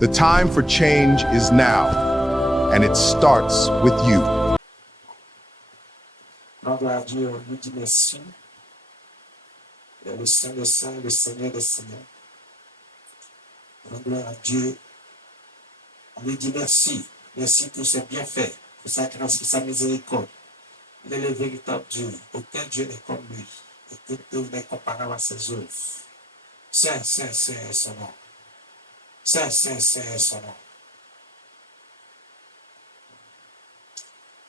The time for change is now, and it starts with you. Rendons à Dieu, on lui dit merci. Et le Saint des Saints, le Seigneur des Seigneurs. Rendons à Dieu, on lui dit merci. Merci pour ses bienfaits, pour sa grâce, pour sa miséricorde. Il est le véritable Dieu. Aucun Dieu n'est comme lui. Aucune œuvre n'est comparable à ses œuvres. Saint, Saint, Saint est son nom. Saint, Saint, Saint est son nom.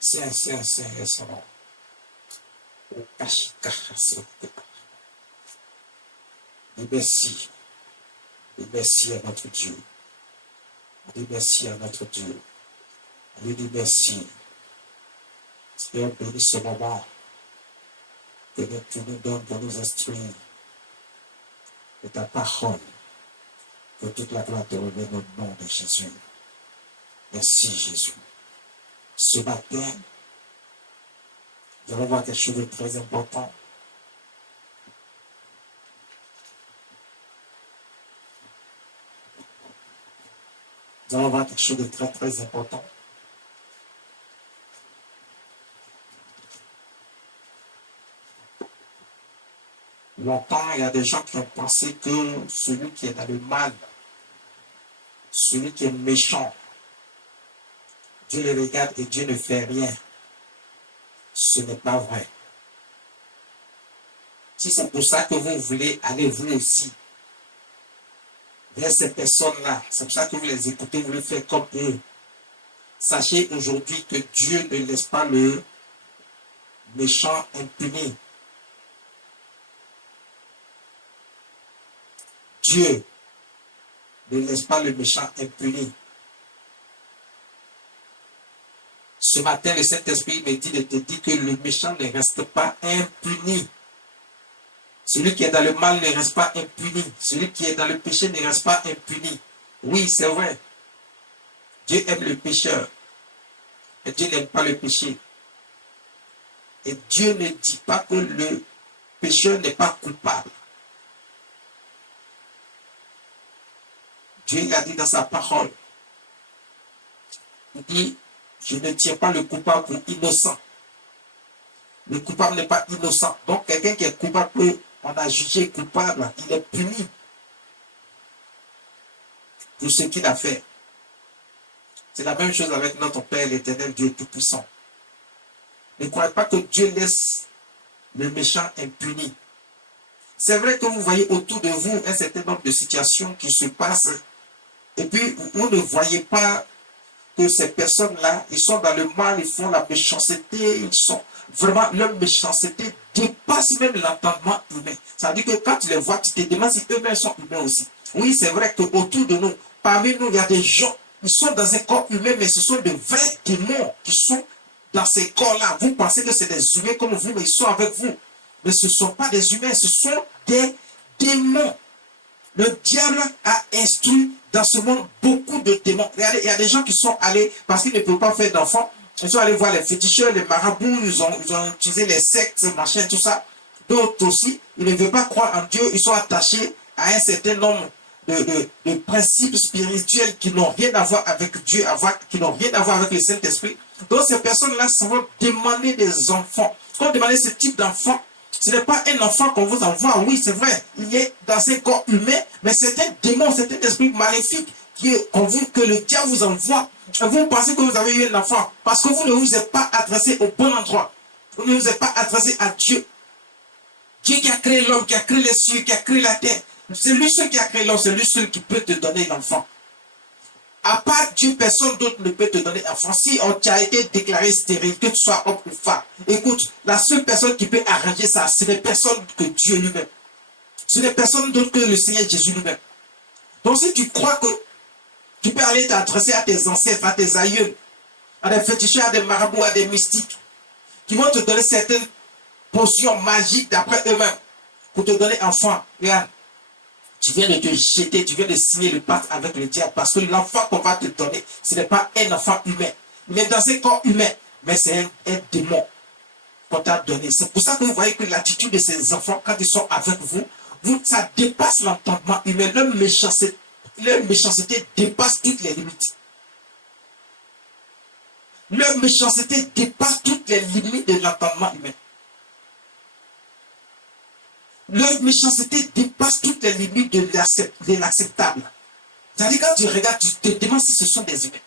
Saint, Saint, Saint est son nom. Et merci. Et merci à notre Dieu. Et merci à notre Dieu. On lui dit merci. Seigneur, bénis ce moment que tu nous donnes pour nous instruire de ta parole. Que toute la gloire te revienne au nom de Jésus. Merci Jésus. Ce matin, nous allons voir quelque chose de très important. Nous allons voir quelque chose de très très important. Longtemps, il y a des gens qui ont pensé que celui qui est dans le mal, celui qui est méchant, Dieu le regarde et Dieu ne fait rien. Ce n'est pas vrai. Si c'est pour ça que vous voulez aller vous aussi vers ces personnes-là, c'est pour ça que vous les écoutez, vous les faites comme eux. Sachez aujourd'hui que Dieu ne laisse pas le méchant impuni. Dieu ne laisse pas le méchant impuni. Ce matin, le Saint-Esprit me dit de te dire que le méchant ne reste pas impuni. Celui qui est dans le mal ne reste pas impuni. Celui qui est dans le péché ne reste pas impuni. Oui, c'est vrai. Dieu aime le pécheur. Et Dieu n'aime pas le péché. Et Dieu ne dit pas que le pécheur n'est pas coupable. Dieu l'a dit dans sa parole. Il dit, je ne tiens pas le coupable pour innocent. Le coupable n'est pas innocent. Donc, quelqu'un qui est coupable, on a jugé coupable, il est puni pour ce qu'il a fait. C'est la même chose avec notre Père, l'Éternel Dieu Tout-Puissant. Ne croyez pas que Dieu laisse le méchant impuni. C'est vrai que vous voyez autour de vous un certain nombre de situations qui se passent et puis vous ne voyez pas que ces personnes-là, ils sont dans le mal, ils font la méchanceté, ils sont vraiment, leur méchanceté dépasse même l'entendement humain. Ça veut dire que quand tu les vois, tu te demandes si eux-mêmes sont humains aussi. Oui, c'est vrai qu'autour de nous, parmi nous, il y a des gens, ils sont dans un corps humain, mais ce sont de vrais démons qui sont dans ces corps-là. Vous pensez que c'est des humains comme vous, mais ils sont avec vous. Mais ce ne sont pas des humains, ce sont des démons. Le diable a instruit dans ce monde beaucoup de démons. Regardez, il y a des gens qui sont allés, parce qu'ils ne peuvent pas faire d'enfants, ils sont allés voir les féticheurs, les marabouts, ils ont utilisé les sectes, machin, tout ça. D'autres aussi, ils ne veulent pas croire en Dieu, ils sont attachés à un certain nombre de principes spirituels qui n'ont rien à voir avec Dieu, qui n'ont rien à voir avec le Saint-Esprit. Donc ces personnes-là vont demander des enfants. Quand on demande ce type d'enfant, ce n'est pas un enfant qu'on vous envoie, oui, c'est vrai, il est dans un corps humain, mais c'est un démon, c'est un esprit maléfique que le diable vous envoie. Vous pensez que vous avez eu un enfant parce que vous ne vous êtes pas adressé au bon endroit. Vous ne vous êtes pas adressé à Dieu. Dieu qui a créé l'homme, qui a créé les cieux, qui a créé la terre. C'est lui seul qui a créé l'homme, c'est lui seul qui peut te donner l'enfant. À part Dieu, personne d'autre ne peut te donner enfant. Si on t'a été déclaré stérile, que tu sois homme ou femme, écoute, la seule personne qui peut arranger ça, ce n'est personne que Dieu lui-même. Ce n'est personne d'autre que le Seigneur Jésus lui-même. Donc si tu crois que tu peux aller t'adresser à tes ancêtres, à tes aïeux, à des féticheurs, à des marabouts, à des mystiques, qui vont te donner certaines potions magiques d'après eux-mêmes, pour te donner enfant. Regarde. Tu viens de te jeter, tu viens de signer le pacte avec le diable parce que l'enfant qu'on va te donner, ce n'est pas un enfant humain. Il est dans un corps humain, mais c'est un démon qu'on t'a donné. C'est pour ça que vous voyez que l'attitude de ces enfants, quand ils sont avec vous, ça dépasse l'entendement humain. Leur méchanceté, leur méchanceté dépasse toutes les limites. Leur méchanceté dépasse toutes les limites de l'entendement humain. Leur méchanceté dépasse toutes les limites de l'acceptable. C'est-à-dire, quand tu regardes, tu te demandes si ce sont des humains.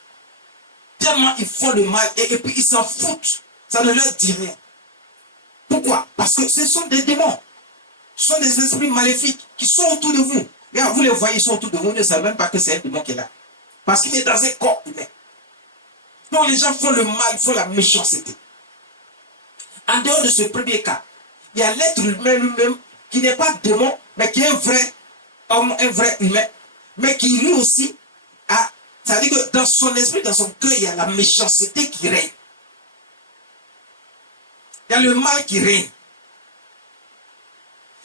Tellement ils font le mal et puis ils s'en foutent. Ça ne leur dit rien. Pourquoi? Parce que ce sont des démons. Ce sont des esprits maléfiques qui sont autour de vous. Regarde, vous les voyez, ils sont autour de vous, vous ne savez même pas que c'est un démon qui est là. Parce qu'il est dans un corps humain. Donc les gens font le mal, ils font la méchanceté. En dehors de ce premier cas, il y a l'être humain lui-même qui n'est pas démon, mais qui est un vrai homme, un vrai humain, mais qui lui aussi a, c'est-à-dire que dans son esprit, dans son cœur, il y a la méchanceté qui règne. Il y a le mal qui règne.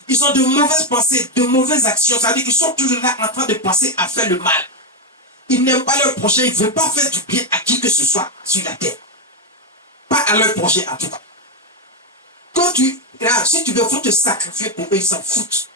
Ils ont de mauvaises pensées, de mauvaises actions. C'est-à-dire qu'ils sont toujours là en train de penser à faire le mal. Ils n'aiment pas leur prochain, ils ne veulent pas faire du bien à qui que ce soit sur la terre. Pas à leur prochain en tout cas. Quand si tu veux, il faut te sacrifier pour eux, ils s'en foutent.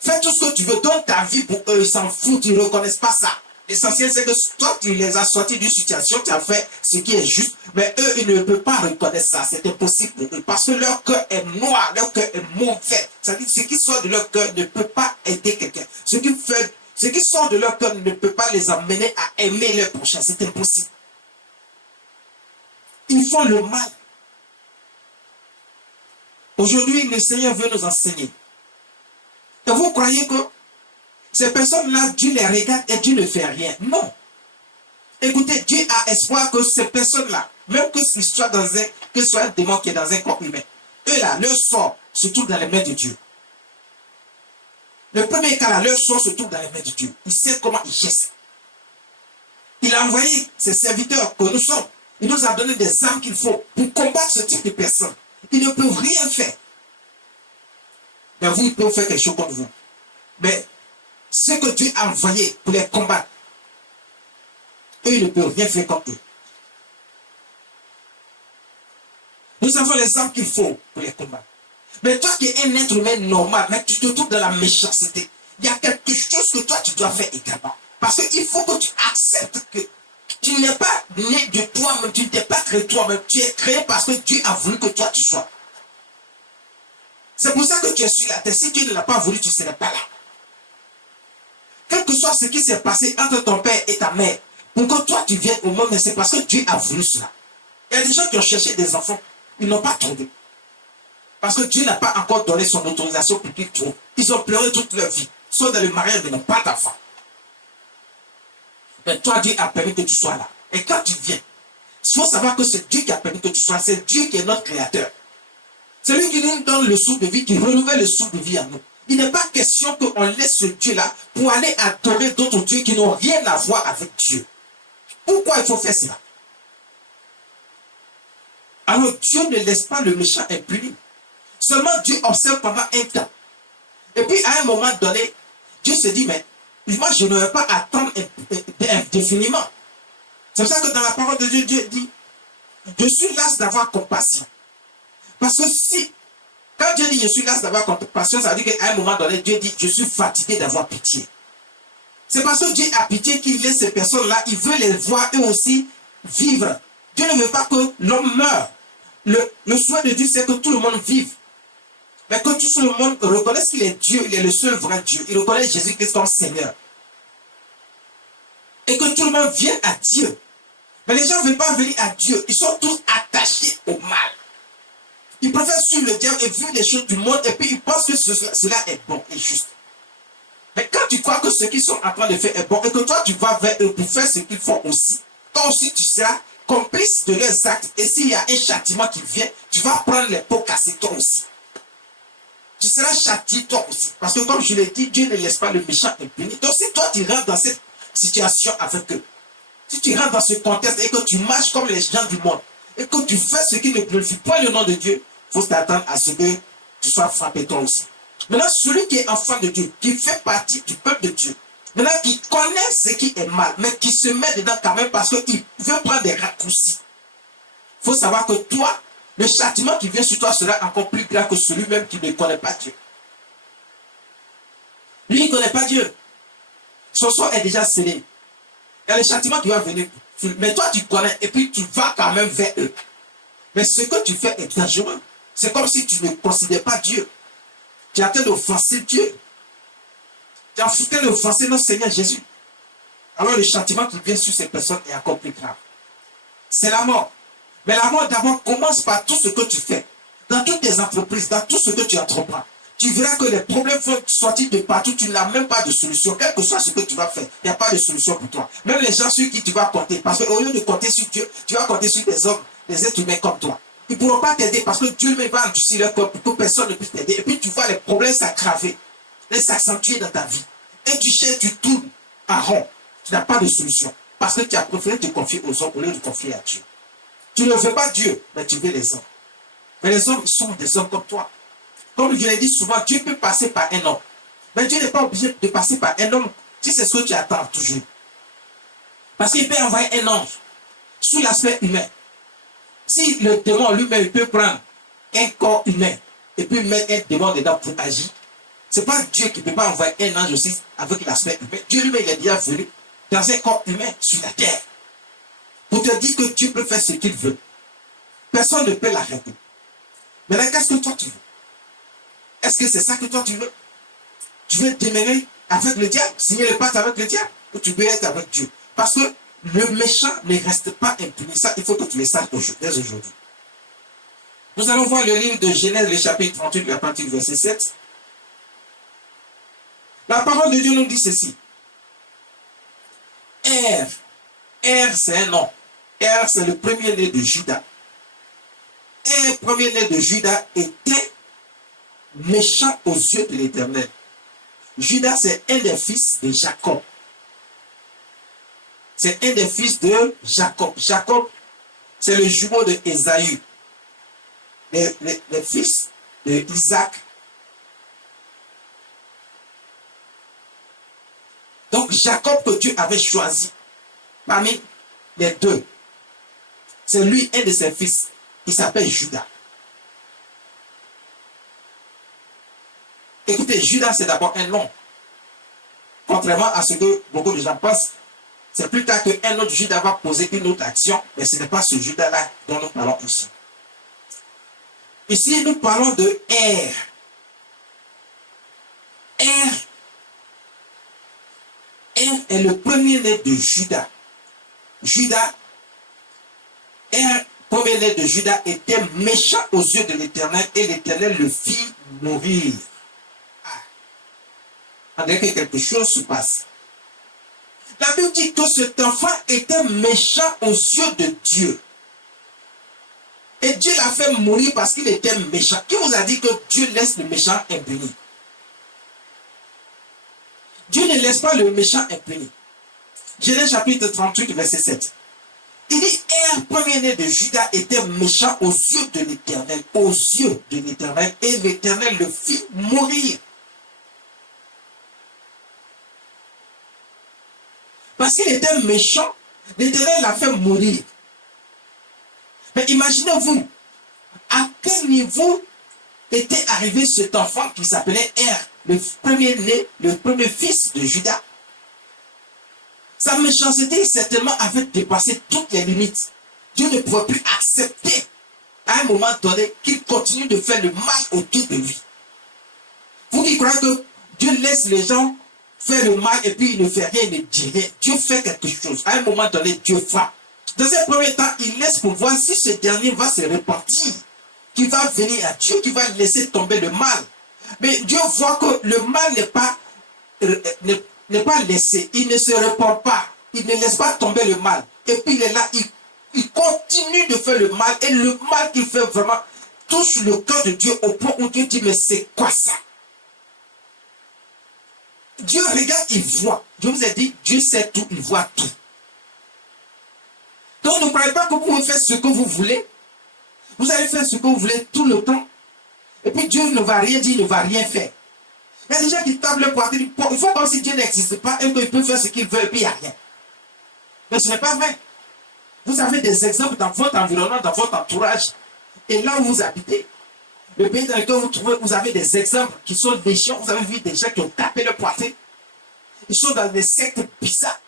Fais tout ce que tu veux, donne ta vie pour eux, ils s'en foutent, ils ne reconnaissent pas ça. L'essentiel, c'est que toi, tu les as sortis d'une situation, tu as fait ce qui est juste, mais eux, ils ne peuvent pas reconnaître ça. C'est impossible pour eux, parce que leur cœur est noir, leur cœur est mauvais. C'est-à-dire ce qui sort de leur cœur ne peut pas aider quelqu'un. Ce qui sort de leur cœur ne peut pas les amener à aimer leur prochain. C'est impossible. Ils font le mal. Aujourd'hui, le Seigneur veut nous enseigner. Et vous croyez que ces personnes-là, Dieu les regarde et Dieu ne fait rien? Non. Écoutez, Dieu a espoir que ces personnes-là, même que ce soit un démon qui est dans un corps humain, eux là, leur sort se trouve dans les mains de Dieu. Le premier cas là, leur sort se trouve dans les mains de Dieu. Il sait comment il geste. Il a envoyé ses serviteurs que nous sommes. Il nous a donné des armes qu'il faut pour combattre ce type de personnes. Ils ne peuvent rien faire. Mais vous, ils peuvent faire quelque chose contre vous. Mais ce que Dieu a envoyé pour les combattre, eux, ils ne peuvent rien faire contre eux. Nous avons les armes qu'il faut pour les combattre. Mais toi qui es un être humain normal, mais tu te trouves dans la méchanceté, il y a quelque chose que toi tu dois faire également. Parce qu'il faut que tu acceptes que tu n'es pas né de toi-même, tu ne t'es pas créé toi-même, tu es créé parce que Dieu a voulu que toi tu sois. C'est pour ça que tu es sur la terre. Si Dieu ne l'a pas voulu, tu ne serais pas là. Quel que soit ce qui s'est passé entre ton père et ta mère, pour que toi tu viennes au monde, mais c'est parce que Dieu a voulu cela. Il y a des gens qui ont cherché des enfants, ils n'ont pas trouvé. Parce que Dieu n'a pas encore donné son autorisation pour qu'ils trouvent. Ils ont pleuré toute leur vie. Ils sont dans le mariage, mais n'ont pas d'enfant. Mais toi, Dieu a permis que tu sois là. Et quand tu viens, il faut savoir que c'est Dieu qui a permis que tu sois. C'est Dieu qui est notre créateur. C'est lui qui nous donne le souffle de vie, qui renouvelle le souffle de vie à nous. Il n'est pas question qu'on laisse ce Dieu-là pour aller adorer d'autres dieux qui n'ont rien à voir avec Dieu. Pourquoi il faut faire cela? Alors Dieu ne laisse pas le méchant impuni. Seulement Dieu observe pendant un temps. Et puis à un moment donné, Dieu se dit, mais moi je ne vais pas attendre indéfiniment. C'est pour ça que dans la parole de Dieu, Dieu dit, je suis las d'avoir compassion. Parce que si, quand Dieu dit je suis las d'avoir compassion, ça veut dire qu'à un moment donné, Dieu dit, je suis fatigué d'avoir pitié. C'est parce que Dieu a pitié qu'il laisse ces personnes-là, il veut les voir eux aussi vivre. Dieu ne veut pas que l'homme meure. Le souhait de Dieu, c'est que tout le monde vive. Mais que tout le monde reconnaisse qu'il est Dieu, il est le seul vrai Dieu. Il reconnaît Jésus-Christ comme Seigneur. Et que tout le monde vienne à Dieu. Mais les gens ne veulent pas venir à Dieu. Ils sont tous attachés au mal. Ils préfèrent suivre le diable et vivre les choses du monde et puis ils pensent que cela est bon et juste. Mais quand tu crois que ce qu'ils sont en train de faire est bon et que toi tu vas vers eux pour faire ce qu'ils font aussi, toi aussi tu seras complice de leurs actes et s'il y a un châtiment qui vient, tu vas prendre les pots cassés toi aussi. Tu seras châtié toi aussi. Parce que comme je l'ai dit, Dieu ne laisse pas le méchant impuni. Donc si toi tu rentres dans cette situation avec eux, si tu rentres dans ce contexte et que tu marches comme les gens du monde, et que tu fais ce qui ne glorifie pas le nom de Dieu, il faut t'attendre à ce que tu sois frappé toi aussi. Maintenant, celui qui est enfant de Dieu, qui fait partie du peuple de Dieu, maintenant qui connaît ce qui est mal, mais qui se met dedans quand même parce qu'il veut prendre des raccourcis. Il faut savoir que toi, le châtiment qui vient sur toi sera encore plus grand que celui même qui ne connaît pas Dieu. Lui, il ne connaît pas Dieu. Son sort est déjà scellé. Il y a le châtiment qui va venir. Mais toi, tu connais et puis tu vas quand même vers eux. Mais ce que tu fais est dangereux. C'est comme si tu ne considères pas Dieu. Tu es en train d'offenser Dieu. Tu es en train d'offenser notre Seigneur Jésus. Alors le châtiment qui vient sur ces personnes est encore plus grave. C'est la mort. Mais la mort d'abord commence par tout ce que tu fais. Dans toutes tes entreprises, dans tout ce que tu entreprends. Tu verras que les problèmes vont sortir de partout. Tu n'as même pas de solution. Quel que soit ce que tu vas faire, il n'y a pas de solution pour toi. Même les gens sur qui tu vas compter. Parce qu'au lieu de compter sur Dieu, tu vas compter sur des hommes, des êtres humains comme toi. Ils ne pourront pas t'aider parce que Dieu lui va endurcir leur corps pour que personne ne puisse t'aider. Et puis tu vois les problèmes s'aggraver et s'accentuer dans ta vie. Et tu cherches, tu tournes en rond. Tu n'as pas de solution. Parce que tu as préféré te confier aux hommes au lieu de te confier à Dieu. Tu ne veux pas Dieu, mais tu veux les hommes. Mais les hommes sont des hommes comme toi. Comme je l'ai dit souvent, Dieu peut passer par un homme. Mais Dieu n'est pas obligé de passer par un homme si c'est ce que tu attends toujours. Parce qu'il peut envoyer un ange sous l'aspect humain. Si le démon lui-même peut prendre un corps humain et puis mettre un démon dedans pour agir, ce n'est pas Dieu qui ne peut pas envoyer un ange aussi avec l'aspect humain. Dieu lui-même il est déjà venu dans un corps humain sur la terre pour te dire que Dieu peut faire ce qu'il veut. Personne ne peut l'arrêter. Maintenant, qu'est-ce que toi tu veux? Est-ce que c'est ça que toi tu veux? Tu veux demeurer avec le diable, signer le pacte avec le diable, ou tu veux être avec Dieu? Parce que le méchant ne reste pas impuni. Ça, il faut que tu le saches dès aujourd'hui. Nous allons voir le livre de Genèse, le chapitre 38, à partir du verset 7. La parole de Dieu nous dit ceci. C'est un nom. C'est le premier-né de Juda. Premier-né de Juda était méchant aux yeux de l'Éternel. Judas, c'est un des fils de Jacob. C'est un des fils de Jacob. Jacob, c'est le jumeau de Ésaü. Les fils de Isaac. Donc, Jacob que Dieu avait choisi parmi les deux, c'est lui, un de ses fils, qui s'appelle Judas. Écoutez, Judas, c'est d'abord un nom. Contrairement à ce que beaucoup de gens pensent, c'est plus tard qu'un autre Judas va poser une autre action, mais ce n'est pas ce Judas-là dont nous parlons ici. Ici, nous parlons de Er. Er est le premier-né de Judas. Premier-né de Judas, était méchant aux yeux de l'Éternel et l'Éternel le fit mourir. On dirait que quelque chose se passe. La Bible dit que cet enfant était méchant aux yeux de Dieu. Et Dieu l'a fait mourir parce qu'il était méchant. Qui vous a dit que Dieu laisse le méchant impuni? Dieu ne laisse pas le méchant impuni. Genèse chapitre 38, verset 7. Il dit, premier-né de Judas était méchant aux yeux de l'Éternel. Aux yeux de l'Éternel. Et l'Éternel le fit mourir. Parce qu'il était méchant, l'Éternel l'a fait mourir. Mais imaginez-vous, à quel niveau était arrivé cet enfant qui s'appelait le premier-né, le premier fils de Judas. Sa méchanceté certainement avait dépassé toutes les limites. Dieu ne pouvait plus accepter à un moment donné qu'il continue de faire le mal autour de lui. Vous qui croyez que Dieu laisse les gens faire le mal et puis il ne fait rien, il ne dit rien. Dieu fait quelque chose. À un moment donné, Dieu frappe. Dans un premier temps, il laisse pour voir si ce dernier va se repentir, qu'il va venir à Dieu, qu'il va laisser tomber le mal. Mais Dieu voit que le mal n'est pas laissé. Il ne se repent pas. Il ne laisse pas tomber le mal. Et puis il est là, il continue de faire le mal. Et le mal qu'il fait vraiment touche le cœur de Dieu au point où Dieu dit, mais c'est quoi ça? Dieu regarde, il voit. Je vous ai dit, Dieu sait tout, il voit tout. Donc ne croyez pas que vous pouvez faire ce que vous voulez. Vous allez faire ce que vous voulez tout le temps. Et puis Dieu ne va rien dire, ne va rien faire. Il y a des gens qui tapent le poitrine. Il faut comme si Dieu n'existe pas et qu'il peut faire ce qu'il veut et puis il n'y a rien. Mais ce n'est pas vrai. Vous avez des exemples dans votre environnement, dans votre entourage. Et là où vous habitez, le pays dans lequel vous trouvez, vous avez des exemples qui sont légion. Vous avez vu des gens qui ont tapé le poitrine. ils sont dans des sectes bizarres.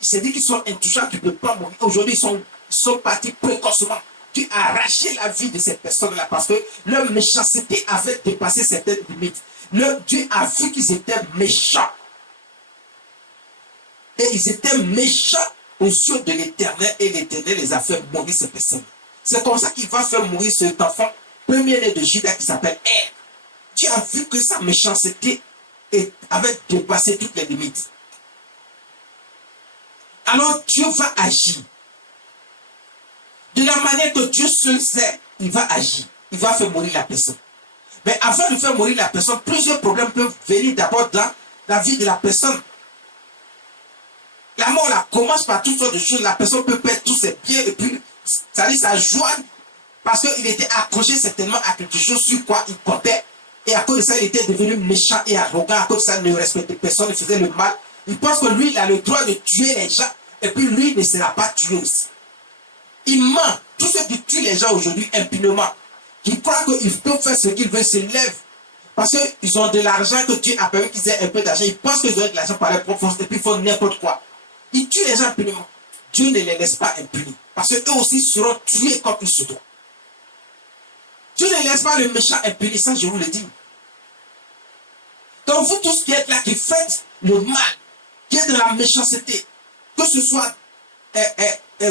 Il s'est dit qu'ils sont intouchables, tu ne peux pas mourir. Aujourd'hui, ils sont partis précocement. Tu as arraché la vie de ces personnes-là parce que leur méchanceté avait dépassé certaines limites. Dieu a vu qu'ils étaient méchants. Et ils étaient méchants aux yeux de l'Éternel et l'Éternel les a fait mourir ces personnes. C'est comme ça qu'il va faire mourir cet enfant premier-né de Judas qui s'appelle Er. Dieu a vu que sa méchanceté avait dépassé toutes les limites. Alors Dieu va agir. De la manière que Dieu seul sait, il va agir. Il va faire mourir la personne. Mais avant de faire mourir la personne, plusieurs problèmes peuvent venir d'abord dans la vie de la personne. La mort là commence par toutes sortes de choses. La personne peut perdre tous ses biens et puis ça dit sa joie parce qu'il était accroché certainement à quelque chose sur quoi il comptait. Et à cause de ça, il était devenu méchant et arrogant. À cause de ça, il ne respectait personne, il faisait le mal. Il pense que lui, il a le droit de tuer les gens. Et puis lui, il ne sera pas tué aussi. Il ment. Tous ceux qui tuent les gens aujourd'hui impunément, qui croient qu'ils peuvent faire ce qu'ils veulent, se lèvent. Parce qu'ils ont de l'argent que Dieu a permis qu'ils aient un peu d'argent. Ils pensent qu'ils ont de l'argent par leur propre force et puis ils font n'importe quoi. Ils tuent les gens impunément. Dieu ne les laisse pas impunis. Parce qu'eux aussi seront tués comme ils se doivent. Dieu ne laisse pas le méchant impuni, ça je vous le dis. Donc vous tous qui êtes là, qui faites le mal, qui êtes dans la méchanceté, que ce soit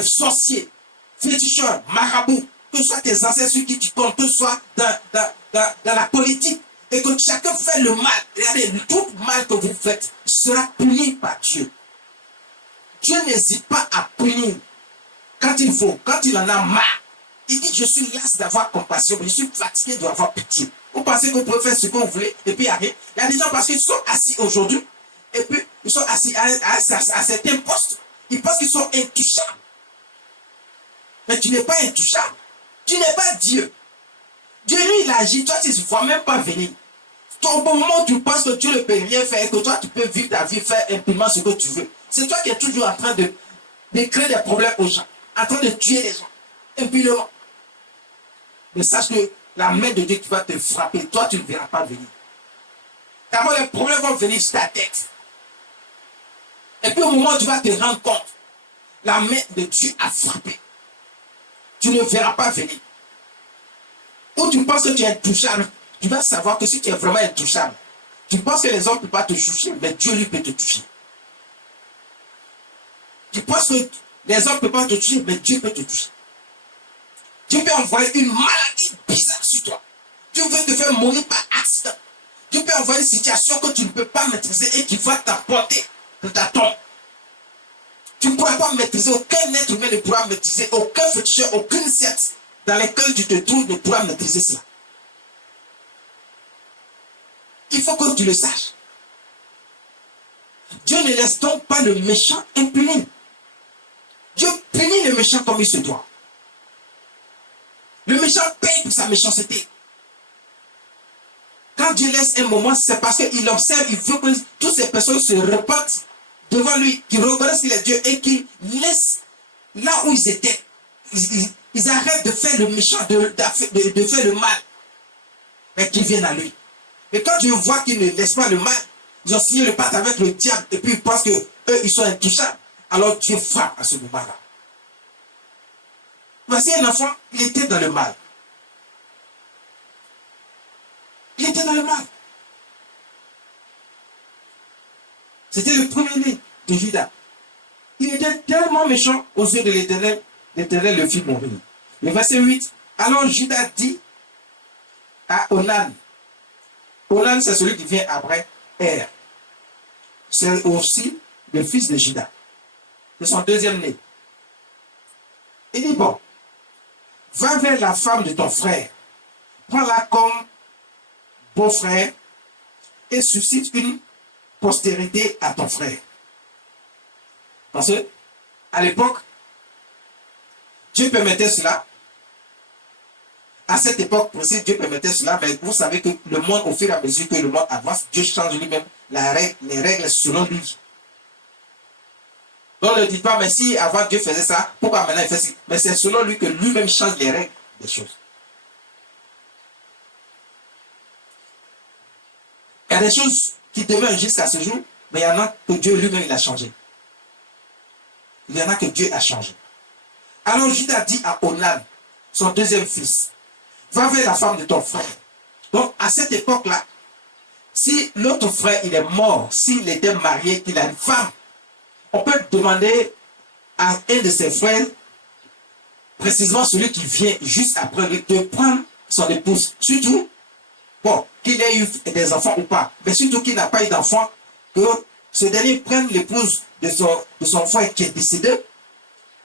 sorcier, féticheur, marabout, que ce soit tes ancêtres sur qui tu comptes, que ce soit dans la politique, et que chacun fait le mal, regardez, tout mal que vous faites sera puni par Dieu. Dieu n'hésite pas à punir quand il faut, quand il en a marre. Il dit, je suis las d'avoir compassion, mais je suis fatigué d'avoir pitié. Vous pensez que vous pouvez faire ce que vous voulez, et puis il y a rien. Il y a des gens parce qu'ils sont assis aujourd'hui, et puis ils sont assis à certains postes. Ils pensent qu'ils sont intouchables. Mais tu n'es pas intouchable. Tu n'es pas Dieu. Dieu, lui, il agit. Toi, tu ne vois même pas venir. Toi, au moment où tu penses que Dieu ne peut rien faire, et que toi, tu peux vivre ta vie, faire impunément ce que tu veux. C'est toi qui es toujours en train de créer des problèmes aux gens, en train de tuer les gens, impunément. Mais sache que la main de Dieu qui va te frapper, toi, tu ne verras pas venir. D'abord, les problèmes vont venir sur ta tête. Et puis, au moment où tu vas te rendre compte, la main de Dieu a frappé. Tu ne verras pas venir. Ou tu penses que tu es intouchable, tu vas savoir que si tu es vraiment intouchable, tu penses que les hommes ne peuvent pas te toucher, mais Dieu lui peut te toucher. Tu penses que les hommes ne peuvent pas te toucher, mais Dieu peut te toucher. Dieu peut envoyer une maladie bizarre sur toi. Dieu veut te faire mourir par accident. Dieu peut envoyer une situation que tu ne peux pas maîtriser et qui va t'emporter de ta tombe. Tu ne pourras pas maîtriser, aucun être humain ne pourra maîtriser, aucun féticheur, aucune secte dans laquelle tu te trouves ne pourra maîtriser cela. Il faut que tu le saches. Dieu ne laisse donc pas le méchant impuni. Dieu punit le méchant comme il se doit. Le méchant paye pour sa méchanceté. Quand Dieu laisse un moment, c'est parce qu'il observe, il veut que toutes ces personnes se repentent devant lui, qu'ils reconnaissent qu'il est Dieu et qu'ils laissent là où ils étaient. Ils arrêtent de faire le méchant, de faire le mal, mais qu'ils viennent à lui. Et quand Dieu voit qu'ils ne laissent pas le mal, ils ont signé le pacte avec le diable et puis ils pensent qu'eux, ils sont intouchables. Alors Dieu frappe à ce moment-là. Voici un enfant, il était dans le mal. Il était dans le mal. C'était le premier-né de Judas. Il était tellement méchant aux yeux de l'Éternel, l'Éternel le fit mourir. Le verset 8, alors Judas dit à Onan. Onan, c'est celui qui vient après Er. C'est aussi le fils de Judas. C'est son deuxième né. Il dit, bon, va vers la femme de ton frère, prends-la comme beau-frère et suscite une postérité à ton frère. Parce que, à l'époque, Dieu permettait cela. À cette époque précise, Dieu permettait cela, mais vous savez que le monde, au fur et à mesure que le monde avance, Dieu change lui-même les règles selon lui. Donc ne dites pas, mais si avant Dieu faisait ça, pourquoi maintenant il fait ça? Mais c'est selon lui que lui-même change les règles des choses. Il y a des choses qui demeurent jusqu'à ce jour. Mais il y en a que Dieu lui-même, il a changé. Il y en a que Dieu a changé. Alors Judas dit à Onan, son deuxième fils, va vers la femme de ton frère. Donc à cette époque-là, si l'autre frère il est mort, s'il était marié, qu'il a une femme, on peut demander à un de ses frères, précisément celui qui vient juste après lui, de prendre son épouse. Surtout, bon, qu'il ait eu des enfants ou pas, mais surtout qu'il n'a pas eu d'enfants, que ce dernier prenne l'épouse de son frère qui est décédé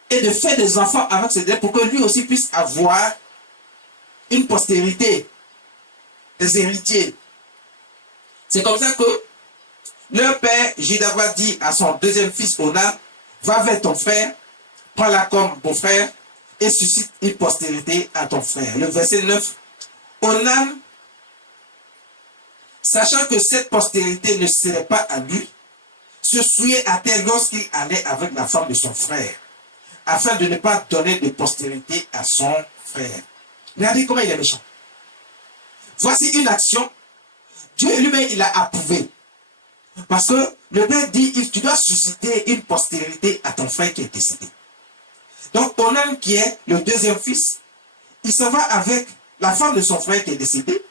et de faire des enfants avec ce dernier pour que lui aussi puisse avoir une postérité, des héritiers. C'est comme ça que le père Judas va dire à son deuxième fils Onan, va vers ton frère, prends-la comme beau-frère et suscite une postérité à ton frère. Le verset 9, Onan, sachant que cette postérité ne serait pas à lui, se souillait à terre lorsqu'il allait avec la femme de son frère, afin de ne pas donner de postérité à son frère. Regardez comment il est méchant. Voici une action, Dieu lui-même il a approuvé. Parce que le père dit, tu dois susciter une postérité à ton frère qui est décédé. Donc Onan qui est le deuxième fils, il s'en va avec la femme de son frère qui est décédé,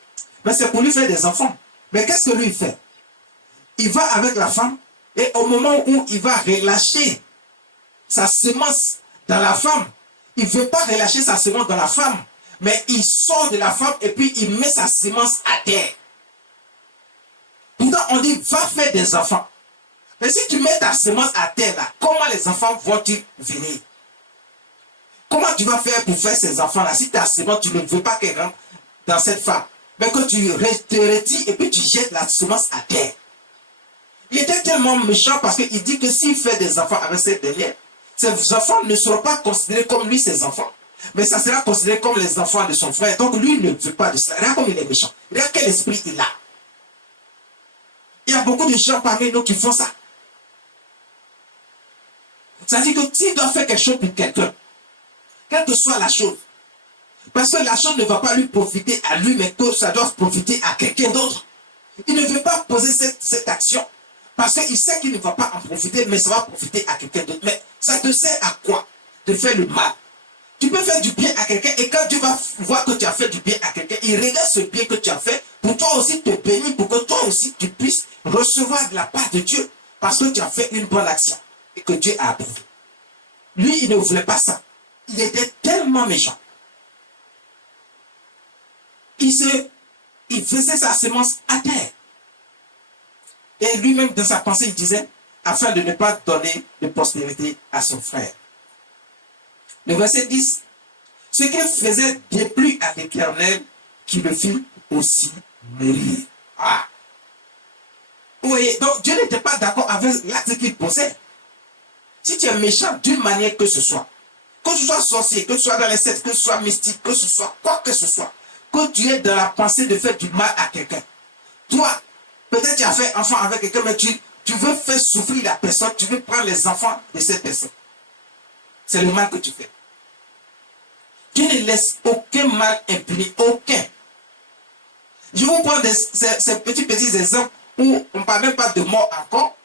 mais c'est pour lui faire des enfants. Mais qu'est-ce que lui il fait? Il va avec la femme et au moment où il va relâcher sa semence dans la femme, il ne veut pas relâcher sa semence dans la femme, mais il sort de la femme et puis il met sa semence à terre. Pourtant, on dit, va faire des enfants. Mais si tu mets ta semence à terre, là, comment les enfants vont-ils venir? Comment tu vas faire pour faire ces enfants-là si ta semence, tu ne veux pas qu'elle rentre dans cette femme, mais que tu te retires et puis tu jettes la semence à terre? Il était tellement méchant parce qu'il dit que s'il fait des enfants avec cette dernière, ces enfants ne seront pas considérés comme lui, ses enfants, mais ça sera considéré comme les enfants de son frère. Donc lui, il ne veut pas de cela. Regarde comme il est méchant. Regarde quel esprit il a. Il y a beaucoup de gens parmi nous qui font ça. C'est-à-dire que s'il doit faire quelque chose pour quelqu'un, quelle que soit la chose, parce que la chose ne va pas lui profiter à lui, mais que ça doit profiter à quelqu'un d'autre, il ne veut pas poser cette action, parce qu'il sait qu'il ne va pas en profiter, mais ça va profiter à quelqu'un d'autre. Mais ça te sert à quoi de faire le mal? Tu peux faire du bien à quelqu'un et quand Dieu va voir que tu as fait du bien à quelqu'un, il regarde ce bien que tu as fait pour toi aussi te bénir, pour que toi aussi tu puisses recevoir de la part de Dieu parce que tu as fait une bonne action et que Dieu a approuvé. Lui, il ne voulait pas ça. Il était tellement méchant. Il faisait sa semence à terre. Et lui-même, dans sa pensée, il disait, afin de ne pas donner de postérité à son frère. Le verset 10. Ce qu'il faisait déplut à l'Éternel, qui le fit aussi mourir. Ah! Vous voyez, donc Dieu n'était pas d'accord avec l'acte qu'il posait. Si tu es méchant d'une manière que ce soit, que tu sois sorcier, que tu sois dans les sectes, que tu sois mystique, que ce soit quoi que ce soit, que tu es dans la pensée de faire du mal à quelqu'un. Toi, peut-être tu as fait enfant avec quelqu'un, mais tu veux faire souffrir la personne, tu veux prendre les enfants de cette personne. C'est le mal que tu fais. Tu ne laisses aucun mal impuni, aucun. Je vous prends ces petits exemples où on ne parle même pas de mort encore,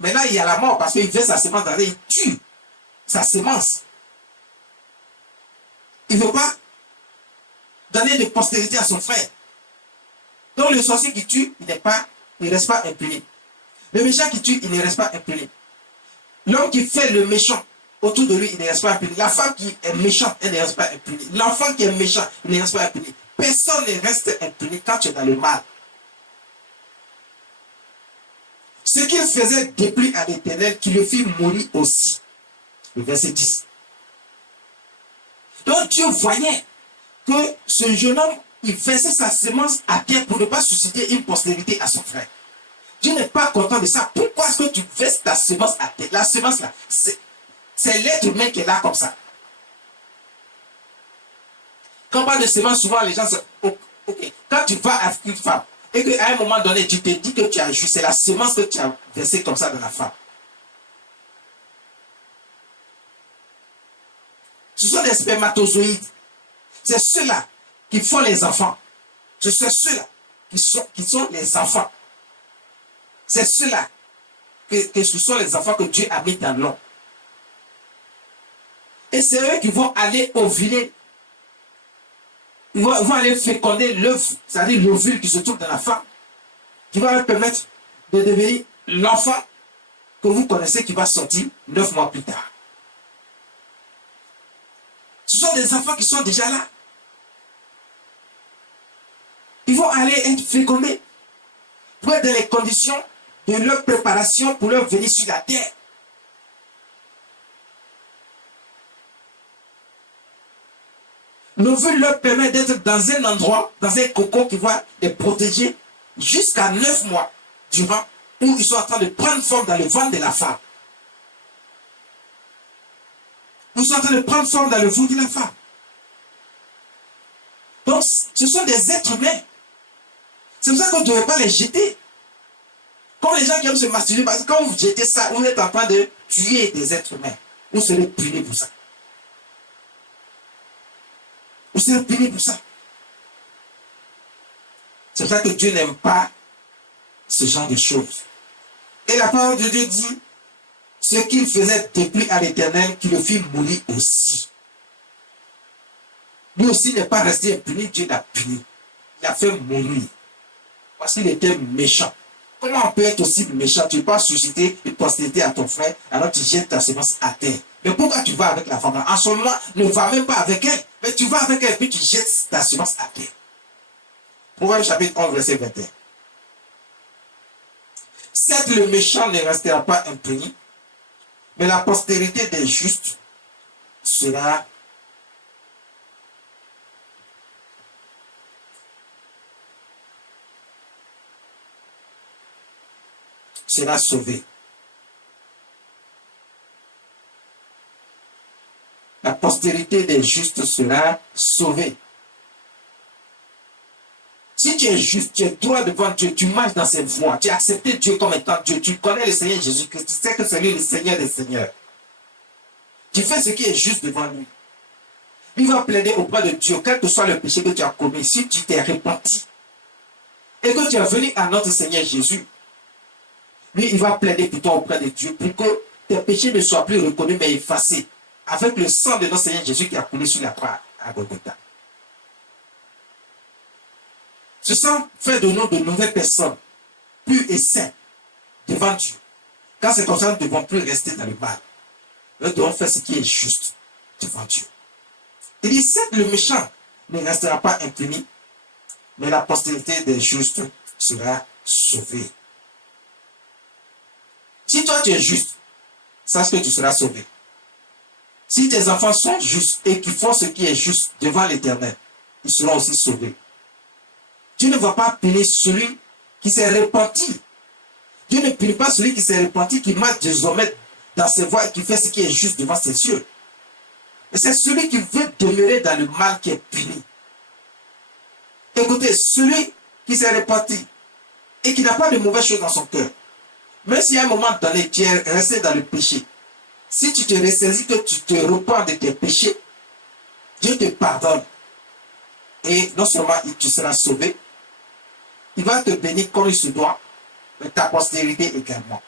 mais là il y a la mort parce qu'il fait sa semence dans l'air, il tue sa semence. Il ne veut pas donner de postérité à son frère. Donc le sorcier qui tue, il ne reste pas impuni. Le méchant qui tue, il ne reste pas impuni. L'homme qui fait le méchant autour de lui, il ne reste pas impuni. La femme qui est méchante, elle ne reste pas impunie. L'enfant qui est méchant, il ne reste pas impuni. Personne ne reste impuni quand tu es dans le mal. Ce qu'il faisait déplut à l'Éternel, qui le fit mourir aussi. Le verset 10. Donc Dieu voyait que ce jeune homme, il faisait sa semence à terre pour ne pas susciter une postérité à son frère. Dieu n'est pas content de ça. Pourquoi est-ce que tu fais ta semence à terre? La semence là, c'est l'être humain qui est là comme ça. Quand on parle de semence, souvent les gens se ok. Quand tu vas avec une femme et qu'à un moment donné, tu te dis que tu as joué, c'est la semence que tu as versée comme ça dans la femme. Ce sont des spermatozoïdes. C'est ceux-là qui font les enfants. Ce sont ceux-là qui sont les enfants. C'est ceux-là que ce sont les enfants que Dieu a mis dans l'homme. Et c'est eux qui vont aller ovuler. Ils vont aller féconder l'œuf, c'est-à-dire l'ovule qui se trouve dans la femme, qui va leur permettre de devenir l'enfant que vous connaissez qui va sortir 9 mois plus tard. Ce sont des enfants qui sont déjà là. Ils vont aller être fécondés pour être dans les conditions de leur préparation pour leur venir sur la terre. L'ovule leur permet d'être dans un endroit, dans un cocon qui va les protéger jusqu'à 9 mois durant où ils sont en train de prendre forme dans le ventre de la femme. Ils sont en train de prendre forme dans le ventre de la femme. Donc, ce sont des êtres humains. C'est pour ça qu'on ne devrait pas les jeter. Comme les gens qui aiment se masturber, parce que quand vous jetez ça, vous êtes en train de tuer des êtres humains. Vous serez punis pour ça. Vous serez punis pour ça. C'est pour ça que Dieu n'aime pas ce genre de choses. Et la parole de Dieu dit, ce qu'il faisait déplu à l'Éternel, qu'il le fit mourir aussi. Lui aussi n'est pas resté impuni, Dieu l'a puni. Il a fait mourir. Parce qu'il était méchant. Comment on peut être aussi méchant? Tu ne peux pas susciter une postérité à ton frère, alors tu jettes ta semence à terre. Mais pourquoi tu vas avec la femme? En ce moment, ne va même pas avec elle, mais tu vas avec elle et puis tu jettes ta semence à terre. Proverbe chapitre 11, verset 21. Certes, le méchant ne restera pas impuni, mais la postérité des justes sera sauvée. La postérité des justes sera sauvée. Si tu es juste, tu es droit devant Dieu, tu marches dans ses voies, tu as accepté Dieu comme étant Dieu, tu connais le Seigneur Jésus-Christ, tu sais que c'est lui le Seigneur des Seigneurs. Tu fais ce qui est juste devant lui. Il va plaider auprès de Dieu, quel que soit le péché que tu as commis, si tu t'es repenti et que tu es venu à notre Seigneur Jésus, lui, il va plaider pour toi auprès de Dieu pour que tes péchés ne soient plus reconnus mais effacés avec le sang de notre Seigneur Jésus qui a coulé sur la croix à Golgotha. Ce sang fait de nous de nouvelles personnes, pures et saintes, devant Dieu. Quand c'est comme ça, nous ne devons plus rester dans le mal. Nous devons faire ce qui est juste devant Dieu. Il dit, certes, le méchant ne restera pas impuni, mais la postérité des justes sera sauvée. Si toi tu es juste, sache que tu seras sauvé. Si tes enfants sont justes et qui font ce qui est juste devant l'Éternel, ils seront aussi sauvés. Dieu ne va pas punir celui qui s'est repenti. Dieu ne punit pas celui qui s'est repenti, qui marche désormais dans ses voies et qui fait ce qui est juste devant ses yeux. Mais c'est celui qui veut demeurer dans le mal qui est puni. Écoutez, celui qui s'est repenti et qui n'a pas de mauvaises choses dans son cœur, même si à un moment donné, tu es resté dans le péché, si tu te ressaisis, que tu te repens de tes péchés, Dieu te pardonne. Et non seulement tu seras sauvé, il va te bénir comme il se doit, mais ta postérité également.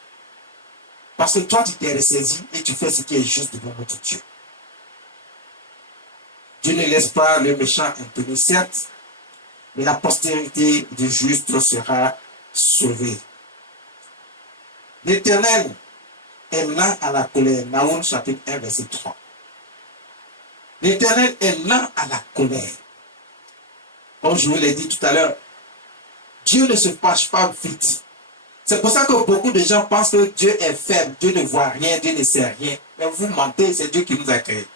Parce que toi, tu t'es ressaisi et tu fais ce qui est juste devant notre Dieu. Dieu ne laisse pas le méchant impuni, certes, mais la postérité du juste sera sauvée. L'Éternel est lent à la colère. Naoum chapitre 1, verset 3. L'Éternel est lent à la colère. Comme je vous l'ai dit tout à l'heure, Dieu ne se fâche pas vite. C'est pour ça que beaucoup de gens pensent que Dieu est faible, Dieu ne voit rien, Dieu ne sait rien. Mais vous mentez, c'est Dieu qui nous a créés.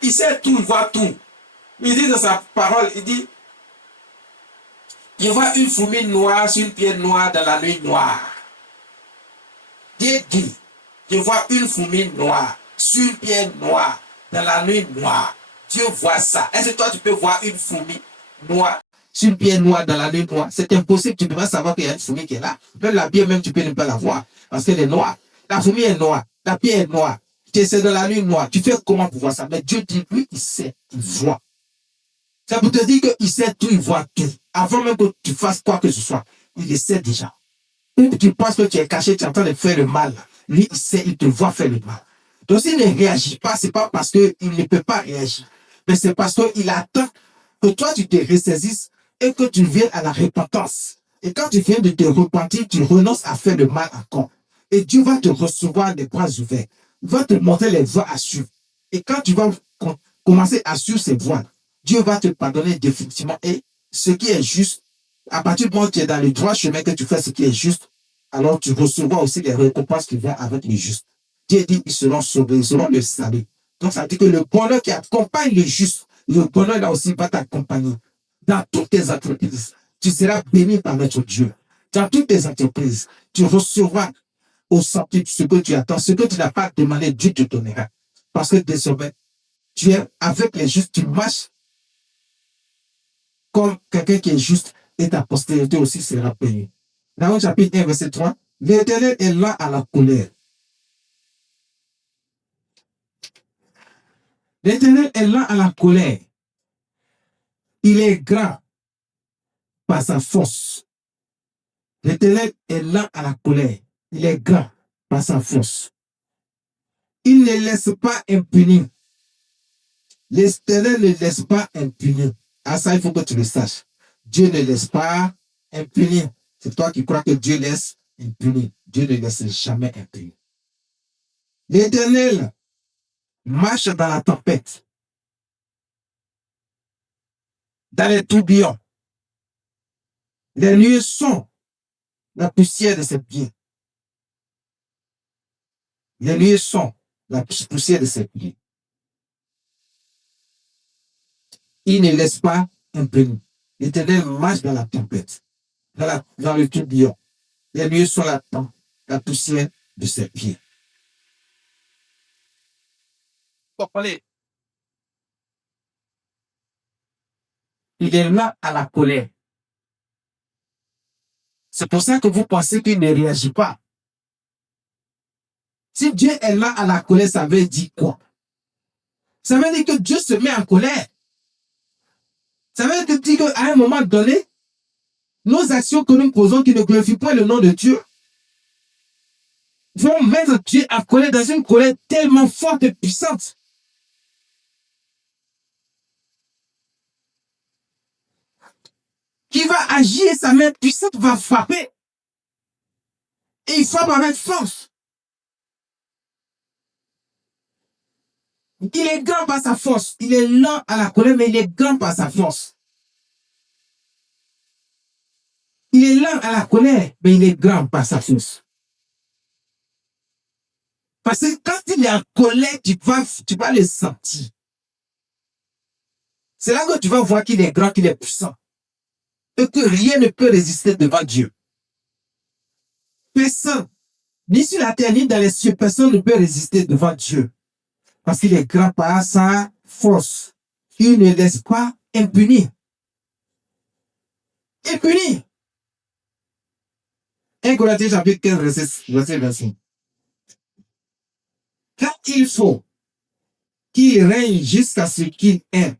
Il sait tout, il voit tout. Il dit dans sa parole, il dit, je vois une fourmi noire sur une pierre noire dans la nuit noire. Dieu dit, je vois une fourmi noire sur une pierre noire dans la nuit noire. Dieu voit ça. Est-ce que toi tu peux voir une fourmi noire sur une pierre noire dans la nuit noire? C'est impossible, tu ne peux pas savoir qu'il y a une fourmi qui est là. Même la pierre même, tu peux ne pas la voir parce qu'elle est noire. La fourmi est noire, la pierre est noire. C'est dans la nuit noire. Tu fais comment pour voir ça? Mais Dieu dit, lui, il sait, il voit. C'est pour te dire qu'il sait tout, il voit tout. Avant même que tu fasses quoi que ce soit, il le sait déjà. Et tu penses que tu es caché, tu es en train de faire le mal. Lui, il sait, il te voit faire le mal. Donc, s'il ne réagit pas, c'est pas parce qu'il ne peut pas réagir, mais c'est parce qu'il attend que toi, tu te ressaisisses et que tu viennes à la repentance. Et quand tu viens de te repentir, tu renonces à faire le mal encore. Et Dieu va te recevoir les bras ouverts. Il va te montrer les voies à suivre. Et quand tu vas commencer à suivre ces voies, Dieu va te pardonner définitivement. Et ce qui est juste, à partir du moment où tu es dans le droit chemin, que tu fais ce qui est juste, alors tu recevras aussi les récompenses qui viennent avec le juste. Dieu dit qu'ils seront sauvés, ils seront le salut. Donc ça veut dire que le bonheur qui accompagne le juste, le bonheur là aussi va t'accompagner dans toutes tes entreprises. Tu seras béni par notre Dieu. Dans toutes tes entreprises, tu recevras au centuple ce que tu attends, ce que tu n'as pas demandé, Dieu te donnera. Parce que désormais, tu es avec les justes, tu marches comme quelqu'un qui est juste et ta postérité aussi sera bénie. Dans le chapitre 1, verset 3, l'Éternel est là à la colère. L'Éternel est là à la colère. Il est grand par sa force. L'Éternel est là à la colère. Il est grand par sa force. Il ne laisse pas impuni. L'Éternel ne laisse pas impuni. Ah, ça, il faut que tu le saches. Dieu ne laisse pas impuni. C'est toi qui crois que Dieu laisse impuni. Dieu ne laisse jamais impuni. L'Éternel marche dans la tempête, dans les tourbillons. Les nuées sont la poussière de ses pieds. Les nuées sont la poussière de ses pieds. Il ne laisse pas impuni. L'Éternel marche dans la tempête, dans le tourbillon. Les nuées sont la poussière de ses pieds. Comprenez? Il est là à la colère. C'est pour ça que vous pensez qu'il ne réagit pas. Si Dieu est là à la colère, ça veut dire quoi? Ça veut dire que Dieu se met en colère. Ça veut dire qu'à un moment donné, nos actions que nous posons qui ne glorifient pas le nom de Dieu vont mettre Dieu en colère dans une colère tellement forte et puissante. Qui va agir, sa main puissante va frapper. Et il frappe avec force. Il est grand par sa force. Il est lent à la colère, mais il est grand par sa force. Il est lent à la colère, mais il est grand par sa force. Parce que quand il est en colère, tu vas le sentir. C'est là que tu vas voir qu'il est grand, qu'il est puissant. Et que rien ne peut résister devant Dieu. Personne, ni sur la terre, ni dans les cieux, personne ne peut résister devant Dieu. Parce qu'il est grand par sa force. Il ne laisse pas impuni. Impuni. 1 Corinthiens chapitre 15, verset 25. Car il faut qu'il règne jusqu'à ce qu'il ait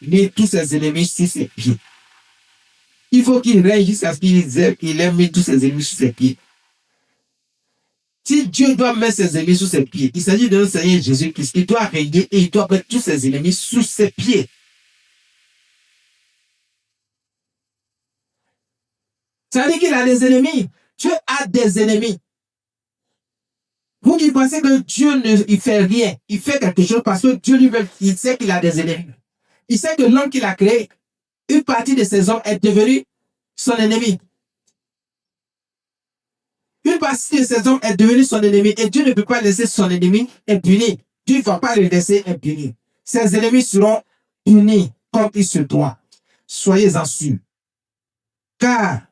mis tous ses ennemis sous ses pieds. Il faut qu'il règne jusqu'à ce qu'il ait mis tous ses ennemis sous ses pieds. Si Dieu doit mettre ses ennemis sous ses pieds, il s'agit de notre Seigneur Jésus-Christ. Il doit régner et il doit mettre tous ses ennemis sous ses pieds. Ça veut dire qu'il a des ennemis. Dieu a des ennemis. Vous qui pensez que Dieu ne fait rien, il fait quelque chose parce que Dieu lui-même, il sait qu'il a des ennemis. Il sait que l'homme qu'il a créé, une partie de ses hommes est devenue son ennemi. Une partie de ses hommes est devenue son ennemi et Dieu ne peut pas laisser son ennemi impuni. Dieu ne va pas le laisser impuni. Ses ennemis seront punis comme il se doit. Soyez-en sûrs. Car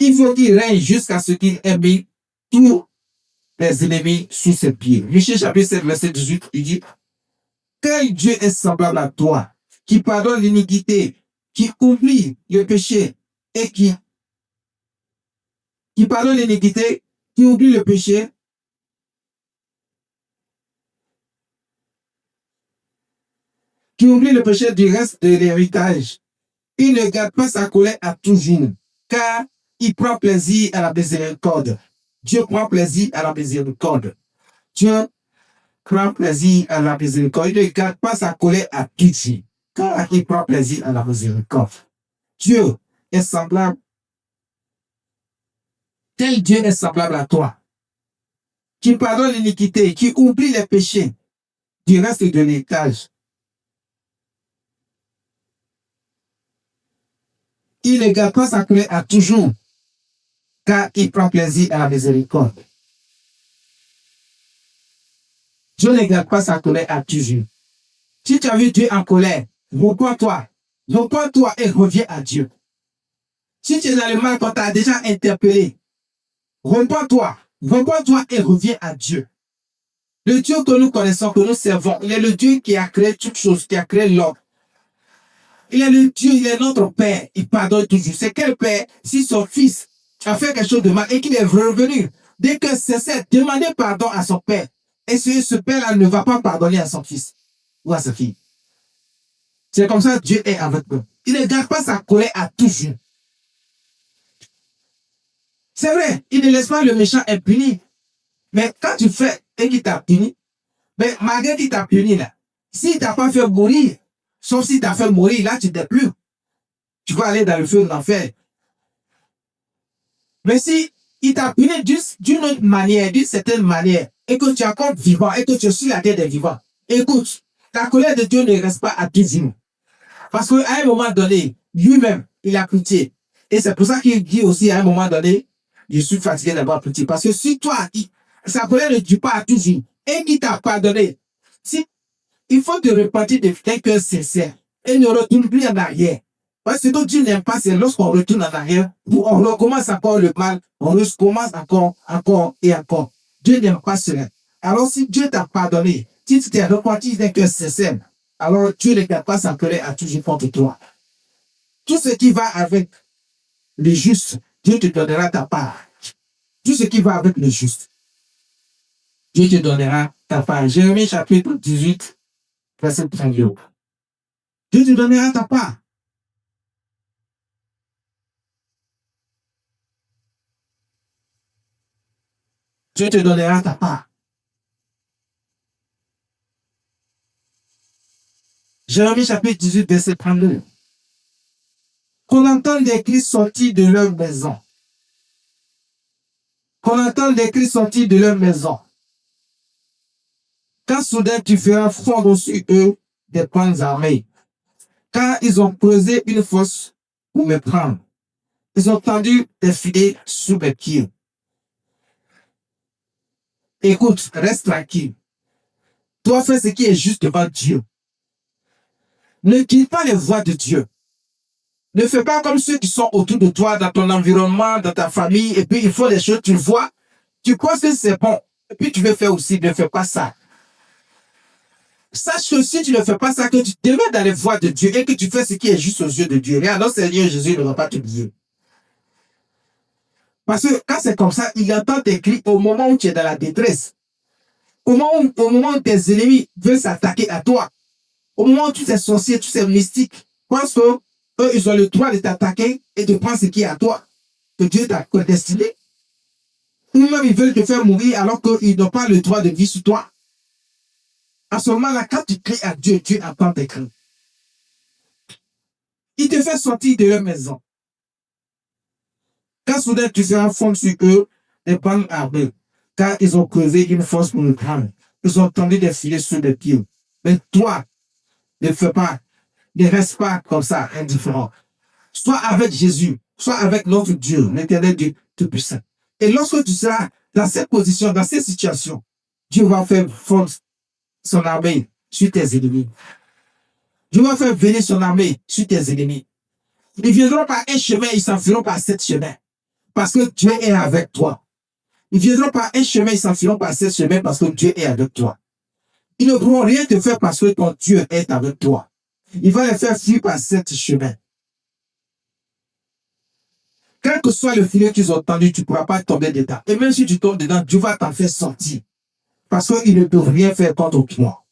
il faut qu'il règne jusqu'à ce qu'il ait mis tous les ennemis sous ses pieds. Michée chapitre 7, verset 18, il dit, car Dieu est semblable à toi, qui pardonne l'iniquité, qui oublie le péché et qui pardonne l'iniquité, qui oublie le péché, du reste de l'héritage. Il ne garde pas sa colère à toujours, car il prend plaisir à la miséricorde. Dieu prend plaisir à la miséricorde. Dieu prend plaisir à la miséricorde. Il ne garde pas sa colère à pitié, car il prend plaisir à la miséricorde. Dieu est semblable. Tel Dieu est semblable à toi, qui pardonne l'iniquité, qui oublie les péchés du reste de l'héritage. Il ne garde pas sa colère à toujours, car il prend plaisir à la miséricorde. Dieu ne garde pas sa colère à toujours. Si tu as vu Dieu en colère, repends-toi et reviens à Dieu. Si tu es dans le mal qu'on t'a déjà interpellé, repends-toi et reviens à Dieu. Le Dieu que nous connaissons, que nous servons, il est le Dieu qui a créé toutes choses, qui a créé l'homme. Il est le Dieu, il est notre Père, il pardonne toujours. C'est quel Père? Si son fils a fait quelque chose de mal et qu'il est revenu, dès que c'est demander pardon à son Père. Et ce Père-là ne va pas pardonner à son fils ou à sa fille. C'est comme ça que Dieu est avec nous. Il ne garde pas sa colère à toujours. C'est vrai, il ne laisse pas le méchant impuni. Mais quand tu fais et qu'il t'a puni, mais malgré qu'il t'a puni là, s'il t'a pas fait mourir, sauf s'il t'a fait mourir, là tu t'es plus. Tu vas aller dans le feu de l'enfer. Mais si il t'a puni d'une autre manière, d'une certaine manière, et que tu es encore vivant, et que tu es sur la terre des vivants, écoute, la colère de Dieu ne reste pas à toujours. Parce qu'à un moment donné, lui-même, il a pitié. Et c'est pour ça qu'il dit aussi à un moment donné, je suis fatigué d'avoir pitié. Parce que si toi, sa colère ne dure pas à toujours, et qu'il t'a pardonné, si, il faut te repentir d'un cœur sincère, et ne retourne plus en arrière. Parce que ce que Dieu n'aime pas, c'est lorsqu'on retourne en arrière, on recommence encore le mal, on recommence encore et encore. Dieu n'aime pas cela. Alors si Dieu t'a pardonné, si tu t'es repenti d'un cœur sincère, alors Dieu ne garde pas sa colère à toujours contre toi. Tout ce qui va avec le juste, Dieu te donnera ta part. Tout ce qui va avec le juste, Dieu te donnera ta part. Jérémie chapitre 18, verset 32. Dieu te donnera ta part. Dieu te donnera ta part. Jérémie chapitre 18, verset 32. Qu'on entende des cris sortis de leur maison. Qu'on entende des cris sortis de leur maison. Quand soudain tu feras fondre sur eux des grandes armées. Car ils ont creusé une fosse pour me prendre. Ils ont tendu des filets sous mes pieds. Écoute, reste tranquille. Toi, fais ce qui est juste devant Dieu. Ne quitte pas les voies de Dieu. Ne fais pas comme ceux qui sont autour de toi, dans ton environnement, dans ta famille, et puis ils font des choses, tu vois, tu penses que c'est bon, et puis tu veux faire aussi, ne fais pas ça. Sache que si tu ne fais pas ça, que tu te mets dans les voies de Dieu et que tu fais ce qui est juste aux yeux de Dieu, et alors Seigneur Jésus ne va pas t'oublier. Parce que quand c'est comme ça, il entend tes cris au moment où tu es dans la détresse. Au moment où tes ennemis veulent s'attaquer à toi. Au moment où tous ces sorciers, tous ces mystiques pensent que eux, ils ont le droit de t'attaquer et de prendre ce qui est à toi, que Dieu t'a destiné. Ou même ils veulent te faire mourir alors qu'ils n'ont pas le droit de vivre sur toi. À ce moment-là, quand tu cries à Dieu, Dieu entend tes cris. Il te fait sortir de leur maison. Quand soudain tu seras fondre sur eux des bandes armées, car ils ont creusé une fosse pour le prendre. Ils ont tendu des filets sous les pieds. Mais toi, ne fais pas, ne reste pas comme ça, indifférent. Sois avec Jésus, sois avec notre Dieu, l'éternel Dieu Tout-Puissant. Et lorsque tu seras dans cette position, dans cette situation, Dieu va faire fondre son armée sur tes ennemis. Dieu va faire venir son armée sur tes ennemis. Ils viendront par un chemin, ils s'enfuiront par sept chemins. Parce que Dieu est avec toi. Ils viendront par un chemin, ils s'enfuiront par sept chemins parce que Dieu est avec toi. Ils ne pourront rien te faire parce que ton Dieu est avec toi. Il va les faire fuir par sept chemins. Quel que soit le filet qu'ils ont tendu, tu ne pourras pas tomber dedans. Et même si tu tombes dedans, Dieu va t'en faire sortir. Parce qu'il ne peut rien faire contre toi.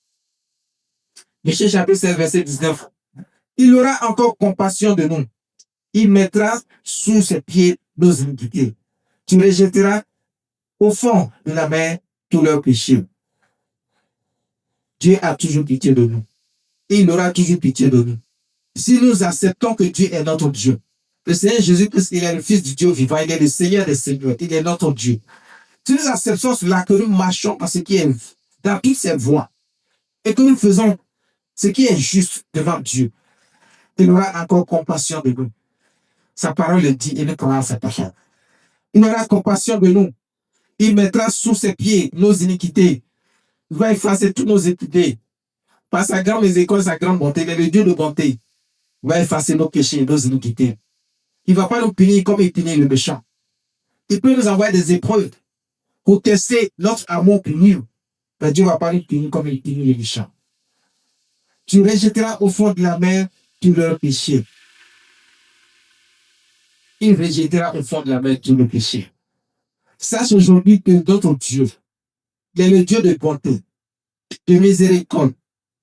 Michée chapitre 16, verset 19. Il aura encore compassion de nous. Il mettra sous ses pieds nos iniquités. Tu rejetteras au fond de la mer tous leurs péchés. Dieu a toujours pitié de nous. Et il aura toujours pitié de nous. Si nous acceptons que Dieu est notre Dieu, le Seigneur Jésus-Christ, il est le Fils du Dieu vivant, il est le Seigneur des Seigneurs, il est notre Dieu. Si nous acceptons cela, que nous marchons dans ce qui est dans toutes ses voies, et que nous faisons ce qui est juste devant Dieu, il aura encore compassion de nous. Sa parole le dit et nous croyons sa parole. Il aura compassion de nous. Il mettra sous ses pieds nos iniquités. Il va effacer tous nos iniquités. Par sa grande miséricorde, sa grande bonté, il est le Dieu de bonté. Il va effacer nos péchés et nos iniquités. Il ne va pas nous punir comme il punit le méchant. Il peut nous envoyer des épreuves pour tester notre amour pour lui. Mais Dieu ne va pas nous punir comme il punit le méchant. Tu rejetteras au fond de la mer tous leurs péchés. Il rejettera au fond de la mer tous nos péchés. Sache aujourd'hui que notre Dieu, il est le Dieu de bonté, de miséricorde,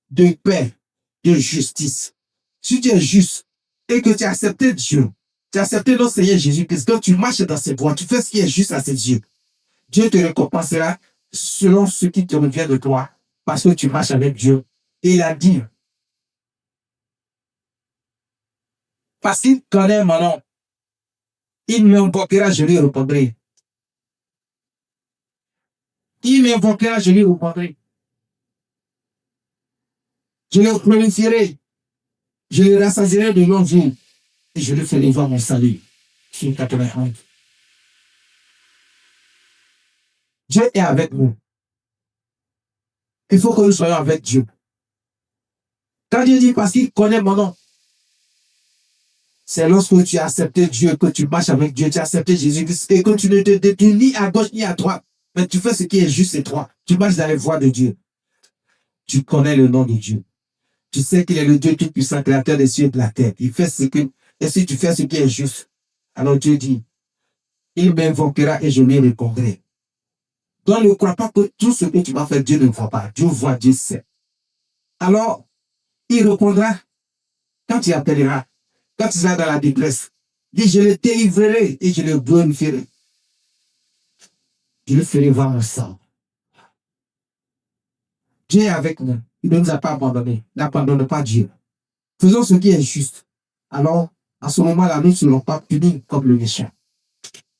de paix, de justice. Si tu es juste et que tu as accepté Dieu, tu as accepté notre Seigneur Jésus-Christ, quand tu marches dans ses voies, tu fais ce qui est juste à ses yeux, Dieu te récompensera selon ce qui te revient de toi, parce que tu marches avec Dieu. Et il a dit, parce qu'il connaît mon nom, il m'invoquera, je lui répondrai. Il m'invoquera, je lui répondrai. Je le glorifierai. Je le rassasierai de longs jours. Et je le ferai voir mon salut. Sur 91. Dieu est avec nous. Il faut que nous soyons avec Dieu. Quand Dieu dit parce qu'il connaît mon nom, c'est lorsque tu as accepté Dieu, que tu marches avec Dieu, tu as accepté Jésus-Christ et que tu ne te détournes ni à gauche ni à droite, mais tu fais ce qui est juste et droit. Tu marches dans les voies de Dieu. Tu connais le nom de Dieu. Tu sais qu'il est le Dieu tout-puissant, créateur des cieux et de la terre. Il fait ce que, et si tu fais ce qui est juste, alors Dieu dit, il m'invoquera et je lui répondrai. Donc ne crois pas que tout ce que tu vas faire, Dieu ne voit pas. Dieu voit, Dieu sait. Alors, il répondra quand tu appelleras, quand tu seras dans la détresse. Dis, je le délivrerai et je le glorifierai. Je le ferai voir mon sang. Dieu est avec nous. Il ne nous a pas abandonnés. N'abandonne pas Dieu. Faisons ce qui est juste. Alors, à ce moment-là, nous ne serons pas punis comme le méchant.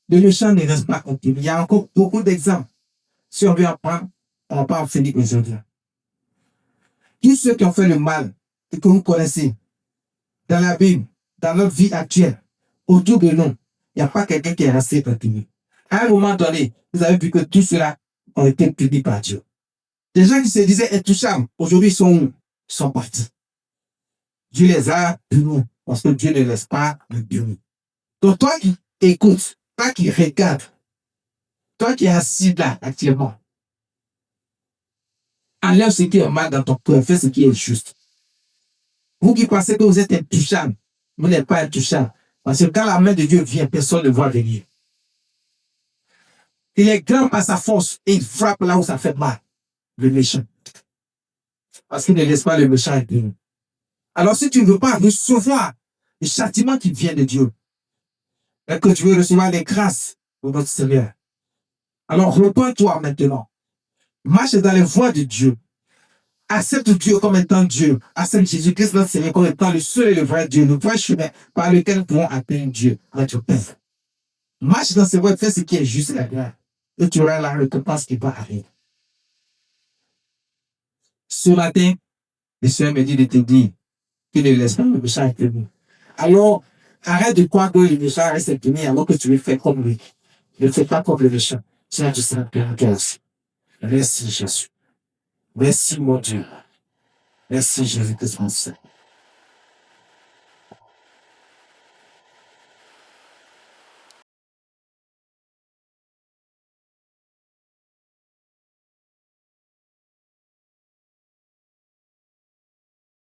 Le méchant ne reste pas impuni. Il y a encore beaucoup d'exemples. Si on veut apprendre, on ne va pas en finir aujourd'hui. Tous ceux qui ont fait le mal et que vous connaissez, dans la Bible, dans notre vie actuelle, autour de nous, il n'y a pas quelqu'un qui est resté impuni. À un moment donné, vous avez vu que tout cela ont été punis par Dieu. Des gens qui se disaient intouchables, aujourd'hui ils sont partis. Dieu les a punis parce que Dieu ne laisse pas le punir. Donc toi qui écoutes, toi qui regardes, toi qui es assis là actuellement, enlève ce qui est mal dans ton cœur, fais ce qui est juste. Vous qui pensez que vous êtes intouchables, vous n'êtes pas intouchables. Parce que quand la main de Dieu vient, personne ne voit venir. Il est grand par sa force et il frappe là où ça fait mal. Le méchant. Parce qu'il ne laisse pas le méchant impuni. Alors si tu ne veux pas recevoir le châtiment qui vient de Dieu, et que tu veux recevoir les grâces de notre Seigneur, alors repends-toi maintenant. Marche dans les voies de Dieu. Accepte Dieu comme étant Dieu. Accepte Jésus-Christ notre Seigneur comme étant le seul et le vrai Dieu, le vrai chemin par lequel nous pouvons atteindre Dieu, notre Père. Marche dans ces voies, fais ce qui est juste et agréable. Et tu auras la récompense qui va arriver. Ce matin, le Seigneur me dit de te dire qu'il ne laisse pas le méchant impuni. Alors, arrête de croire que le méchant reste impuni alors que tu veux faire comme lui. Ne fais pas comme le méchant. Seigneur, tu seras grâce. Merci Jésus. Merci mon Dieu. Merci Jésus-Christ mon Seigneur.